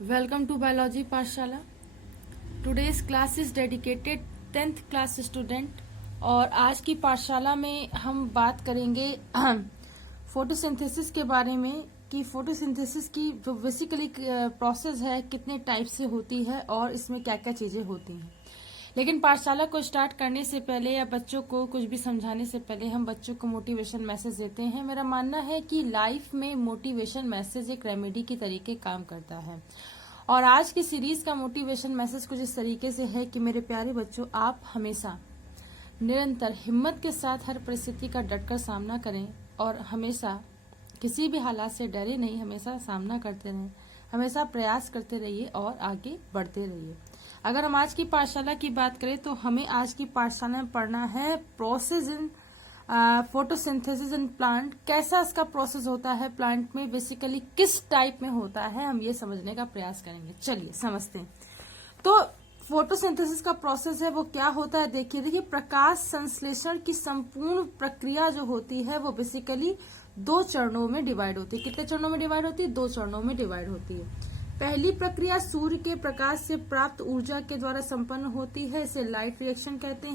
Welcome to Biology पाठशाला. Today's class is dedicated 10th class student और आज की पाठशाला में हम बात करेंगे फोटोसिंथेसिस के बारे में कि फोटोसिंथेसिस की जो बेसिकली प्रोसेस है कितने टाइप से होती है और इसमें क्या क्या चीजें होती हैं. लेकिन पाठशाला को स्टार्ट करने से पहले या बच्चों को कुछ भी समझाने से पहले हम बच्चों को मोटिवेशन मैसेज देते हैं. मेरा मानना है कि लाइफ में मोटिवेशन मैसेज एक रेमेडी की तरीके काम करता है और आज की सीरीज का मोटिवेशन मैसेज कुछ इस तरीके से है कि मेरे प्यारे बच्चों, आप हमेशा निरंतर हिम्मत के साथ हर परिस्थिति का डटकर सामना करें और हमेशा किसी भी हालात से डरे नहीं, हमेशा सामना करते रहें, हमेशा प्रयास करते रहिए और आगे बढ़ते रहिए. अगर हम आज की पाठशाला की बात करें तो हमें आज की पाठशाला में पढ़ना है process in photosynthesis in plant. कैसा इसका प्रोसेस होता है प्लांट में, बेसिकली किस टाइप में होता है, हम ये समझने का प्रयास करेंगे. चलिए समझते हैं. तो फोटोसिंथेसिस का प्रोसेस है वो क्या होता है. देखिए प्रकाश संश्लेषण की संपूर्ण प्रक्रिया जो होती है वो बेसिकली 2 चरणों में डिवाइड होती है. कितने चरणों में डिवाइड होती है? 2 चरणों में डिवाइड होती है. पहली प्रक्रिया सूर्य के प्रकाश से प्राप्त ऊर्जा के द्वारा संपन्न होती है. इसे लाइट रिएक्शन कहते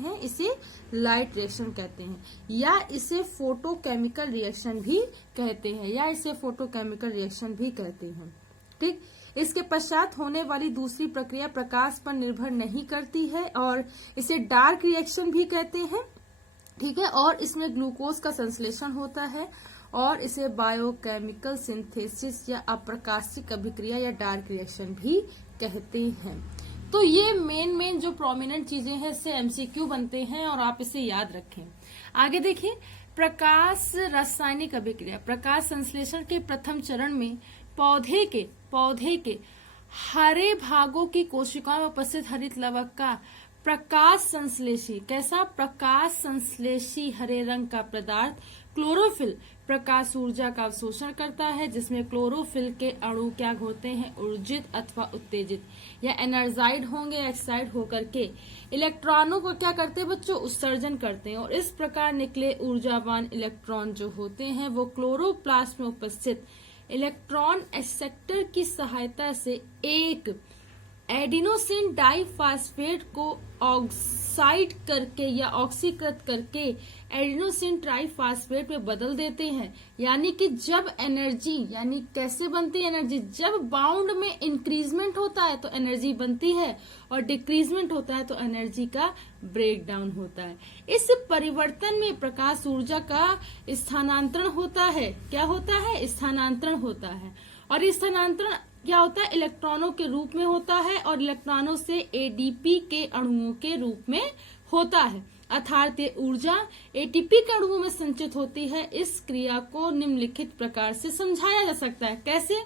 हैं, या इसे फोटोकेमिकल रिएक्शन भी कहते हैं, ठीक. इसके पश्चात होने वाली दूसरी प्रक्रिया प्रकाश पर निर्भर नहीं करती है और इसे डार्क रिएक्शन भी कहते हैं, ठीक है. और इसमें ग्लूकोज का संश्लेषण होता है और इसे बायोकेमिकल सिंथेसिस या अप्रकाशिक अभिक्रिया या डार्क रिएक्शन भी कहते हैं. तो ये मेन जो प्रोमिनेंट चीजें हैं, इससे एमसीक्यू बनते हैं और आप इसे याद रखें. आगे देखिए, प्रकाश रासायनिक अभिक्रिया. प्रकाश संश्लेषण के प्रथम चरण में पौधे के हरे भागों की कोशिकाओं में उपस्थित हरित लवक का प्रकाश संश्लेषी हरे रंग का पदार्थ क्लोरोफिल प्रकाश ऊर्जा का अवशोषण करता है, जिसमें क्लोरोफिल के अणु क्या होते हैं? ऊर्जित अथवा उत्तेजित या एनर्जाइड होंगे, एक्साइड होकर के इलेक्ट्रॉनों को क्या करते हैं बच्चों? उत्सर्जन करते हैं. और इस प्रकार निकले ऊर्जावान इलेक्ट्रॉन जो होते हैं वो क्लोरोप्लास्ट में उपस्थित इलेक्ट्रॉन एक्सेप्टर की सहायता से एक एडिनोसिन डाइफॉस्फेट को ऑक्साइड करके या ऑक्सीकृत करके एडिनोसिन ट्राइफॉस्फेट में बदल देते हैं. यानी कि जब एनर्जी, यानी कैसे बनती है एनर्जी? जब बाउंड में इंक्रीजमेंट होता है तो एनर्जी बनती है और डिक्रीजमेंट होता है तो एनर्जी का ब्रेकडाउन होता है. इस परिवर्तन में प्रकाश ऊर्जा का स्थानांतरण होता है. क्या होता है? स्थानांतरण होता है. और इस स्थानांतरण क्या होता है? इलेक्ट्रॉनों के रूप में होता है और इलेक्ट्रॉनों से एडीपी के अणुओं के रूप में होता है. अर्थात ये ऊर्जा एटीपी के अणुओं में संचित होती है. इस क्रिया को निम्नलिखित प्रकार से समझाया जा सकता है. कैसे?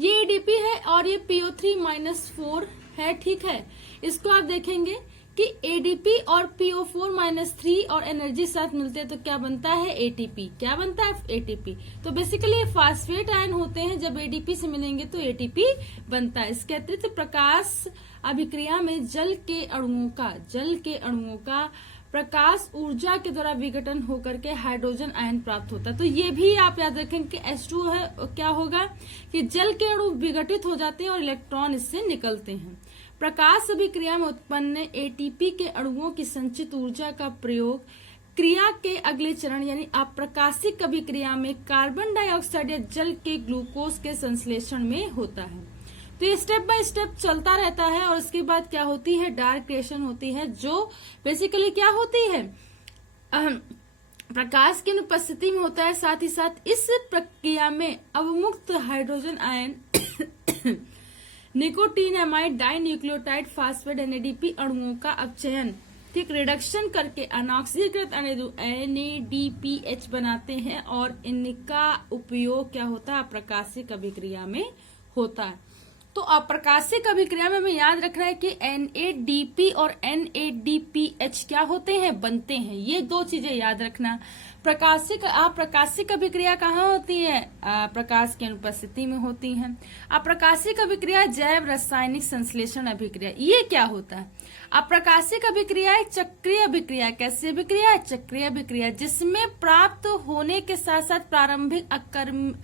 ये एडीपी है और ये PO3-4 है, ठीक है. इसको आप देखेंगे कि एडीपी और PO4-3 और एनर्जी साथ मिलते हैं तो क्या बनता है? एटीपी. क्या बनता है? एटीपी. तो बेसिकली फास्फेट आयन होते हैं, जब एडीपी से मिलेंगे तो एटीपी बनता है. इसके अतिरिक्त प्रकाश अभिक्रिया में जल के अणुओं का प्रकाश ऊर्जा के द्वारा विघटन होकर के हाइड्रोजन आयन प्राप्त होता है. तो ये भी आप याद रखें कि H2 है, क्या होगा कि जल के अणु विघटित हो जाते हैं और इलेक्ट्रॉन इससे निकलते हैं. प्रकाश अभिक्रिया में उत्पन्न एटीपी के अणुओं की संचित ऊर्जा का प्रयोग क्रिया के अगले चरण यानी अप्रकाशिक अभिक्रिया में कार्बन डाइऑक्साइड या जल के ग्लूकोज के संश्लेषण में होता है. तो ये स्टेप बाय स्टेप चलता रहता है और इसके बाद क्या होती है? डार्क रिएक्शन होती है, जो बेसिकली क्या होती है? प्रकाश की अनुपस्थिति में होता है. साथ ही साथ इस प्रक्रिया में अवमुक्त hydrogen ion nicotinamide dinucleotide phosphate NADP अणुओं का अपचयन, ठीक, रिडक्शन करके अनऑक्सीकृत NADPH बनाते हैं और इनका उपयोग क्या होता है? अप्रकाशिक अभिक्रिया में होता है. तो अप्रकाशिक अभिक्रिया में हमें याद रखना है कि NADP और NADPH क्या होते हैं, बनते हैं। ये दो चीजें याद रखना। अप्रकाशिक अभिक्रिया कहाँ होती है, प्रकाश की अनुपस्थिति में होती है। अप्रकाशिक अभिक्रिया जैव रासायनिक संश्लेषण अभिक्रिया, ये क्या होता है? अप्रकाशिक अभिक्रिया एक चक्रीय अभिक्रिया। कैसी अभिक्रिया है? चक्रीय अभिक्रिया, जिसमें प्राप्त होने के साथ साथ प्रारंभिक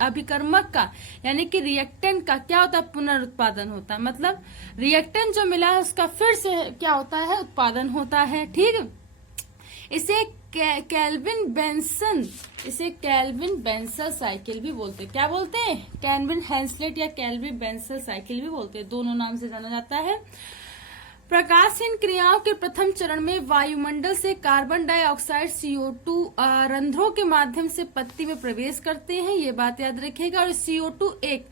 अभिकर्मक का यानी कि रिएक्टेंट का क्या होता है, पुनरुत्पादन होता है। मतलब रिएक्टेंट जो मिला है उसका फिर से क्या होता है, उत्पादन होता है। ठीक, इसे कैल्विन बेंसल साइकिल भी बोलते हैं। क्या बोलते हैं? कैल्विन हेंसलेट या कैल्विन बेंसल साइकिल भी बोलते हैं, दोनों नाम से जाना जाता है। प्रकाशहीन क्रियाओं के प्रथम चरण में वायुमंडल से कार्बन डाइऑक्साइड CO2 रंध्रों के माध्यम से पत्ती में प्रवेश करते हैं, ये बात याद रखिएगा। और CO2 एक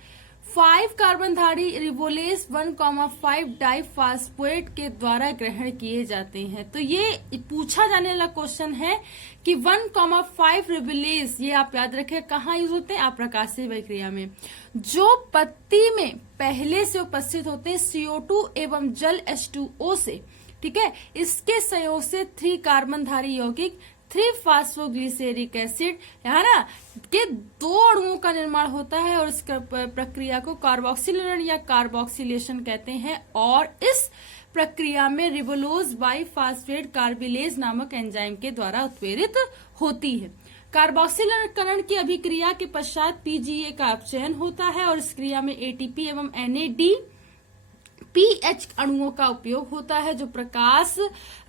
5 कार्बनधारी रिबोलेस 1,5 डाइफॉस्फेट के द्वारा ग्रहण किए जाते हैं। तो ये पूछा जाने वाला क्वेश्चन है कि 1,5 रिबोलेस, ये आप याद रखें कहाँ यूज होते हैं, अप्रकाशिक अभिक्रिया में। जो पत्ती में पहले से उपस्थित होते हैं CO2 एवं जल H2O से, ठीक है, इसके संयोग से 3 कार्बनधारी यौगिक 3-फॉस्फोग्लिसरिक एसिड है ना के 2 अणुओं का निर्माण होता है और इस प्रक्रिया को कार्बोक्सिलेशन या कार्बोक्सिलेशन कहते हैं। और इस प्रक्रिया में रिबोलोज बाइफॉस्फेट कार्बिलेज नामक एंजाइम के द्वारा उत्प्रेरित होती है। कार्बोक्सिलीकरण की अभिक्रिया के पश्चात PGA का अपचयन होता है और इस क्रिया में ATP एवं NADPH अणुओं का उपयोग होता है, जो प्रकाश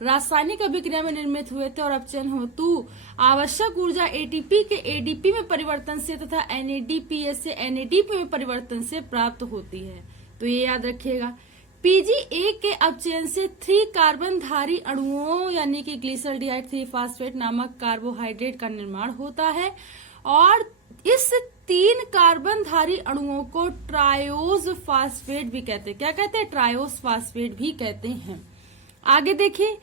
रासायनिक अभिक्रिया में निर्मित हुए थे और अपचयन हेतु आवश्यक ऊर्जा ATP के ADP में परिवर्तन से तथा NADPH से NADP में परिवर्तन से प्राप्त होती है। तो ये याद रखिएगा। PGA के अपचयन से 3 कार्बनधारी अणुओं यानी कि ग्लिसरॉल्डिहाइड 3-फॉस्फेट नामक कार्बोहाइड्रेट का निर्माण होता है और इस 3 कार्बनधारी अणुओं को ट्रायोज फास्फेट भी कहते हैं। क्या कहते हैं? ट्रायोज फास्फेट भी कहते हैं। आगे देखिए,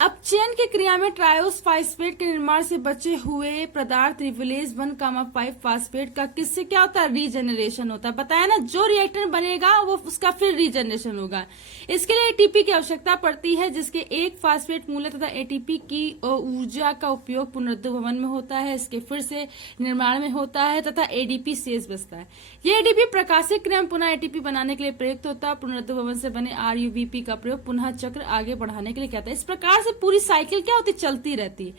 अपचयन की क्रिया में ट्रायोज फास्फेट के निर्माण से बचे हुए पदार्थ रिबोलेज 1,5 फास्फेट का किससे क्या होता है? रीजनरेशन होता है। बताया ना, जो रिएक्टेंट बनेगा वो उसका फिर रीजनरेशन होगा। इसके लिए ATP की आवश्यकता पड़ती है, जिसके एक फास्फेट मूल्य तथा ATP की ऊर्जा का उपयोग पुनरुत्पादन भवन में होता है, इसके फिर से निर्माण में होता है तथा ADP शेष बचता है। ये ADP प्रकाशिक क्रिया में पुनः ATP बनाने के लिए प्रयुक्त होता है। पुनरुत्पादन भवन से बने RUBP का प्रयोग पुनः चक्र आगे बढ़ाने के लिए किया जाता है। इस प्रकार पूरी साइकिल क्या होती, चलती रहती है।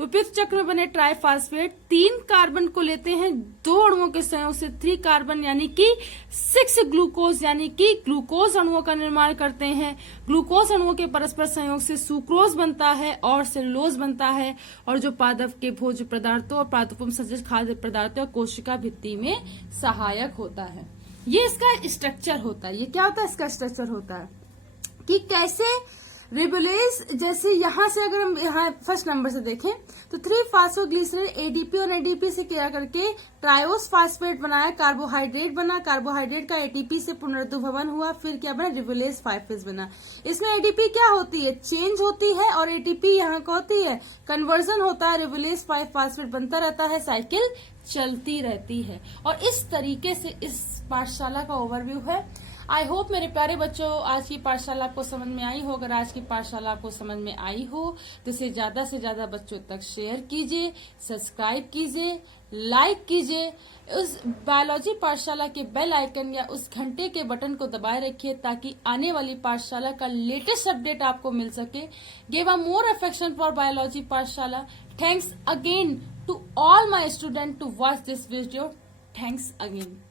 उपयुक्त चक्र में बने ट्राइफॉस्फेट 3 कार्बन को लेते हैं, 2 अणुओं के संयोग से 3 कार्बन यानी कि 6 ग्लूकोज यानी कि ग्लूकोज अणुओं का निर्माण करते हैं। ग्लूकोज अणुओं के परस्पर संयोग से सुक्रोज बनता है और सेलुलोज बनता है, और जो पादप के भोज्य पदार्थों और पादपों संश्लेषित खाद्य पदार्थों और कोशिका भित्ति में सहायक होता है। ये इसका स्ट्रक्चर होता है। ये क्या होता है? इसका स्ट्रक्चर होता है कि कैसे रिबोलेज, जैसे यहां से अगर हम यहाँ फर्स्ट नंबर से देखें तो 3-फॉस्फोग्लिसराइड ADP और NADP से क्या करके ट्रायोस फास्फेट बनाया, कार्बोहाइड्रेट बना, कार्बोहाइड्रेट का ATP से पुनरुत्भवन हुआ, फिर क्या बना? रिबोलेज 5 बना। इसमें ADP क्या होती है? चेंज होती है और ATP यहाँ का होती है कन्वर्जन होता है, रिबोलेज 5 फास्फेट बनता रहता है, साइकिल चलती रहती है। और इस तरीके से इस पाठशाला का ओवरव्यू है। आई होप मेरे प्यारे बच्चों आज की पाठशाला आपको समझ में आई हो। अगर आज की पाठशाला आपको समझ में आई हो तो इसे ज्यादा से ज्यादा बच्चों तक शेयर कीजिए, सब्सक्राइब कीजिए, लाइक कीजिए। उस बायोलॉजी पाठशाला के बेल आइकन या उस घंटे के बटन को दबाए रखिए ताकि आने वाली पाठशाला का लेटेस्ट अपडेट आपको मिल सके। Give a more affection for biology पाठशाला। Thanks again to all my student to watch this video. Thanks again.